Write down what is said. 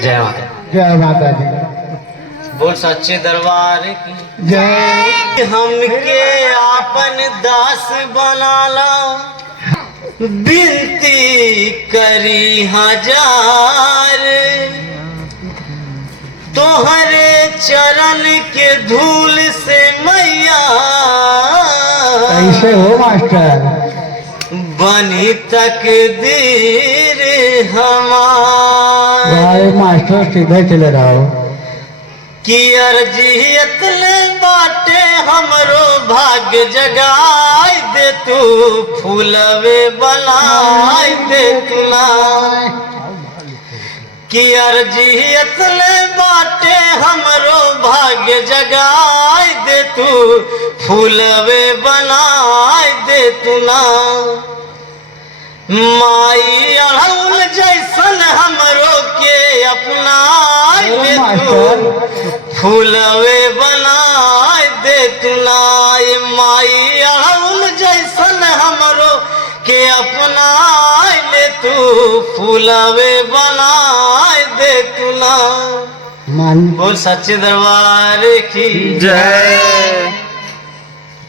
जय माता। जय माता दी। बोल सच्चे दरबार की जय। हमके आपन दास बना ला, बिनती करी हजार, तोहरे चरण के धूल से मैया कैसे हो मास्टर? बनी तकदीर हमार। भाई मास्टर सीधे चले रहो कि अर्जियत ले बाटे हमरो भाग्य जगाई दे तू, फूलवे बनाई दे तू ना। कि अर्जियत ले बाटे हमरो भाग्य जगाई दे तू, फूलवे बनाई दे तू ना। माई अड़हुल जैसन हमरो के अपनाई दे तू, फूलवे बनाई दे तू ना। माई अड़हुल जैसन हमरो के अपनाई ले तू, फूलवे बनाई दे तू ना। बोल सच्चे दरबार की जय।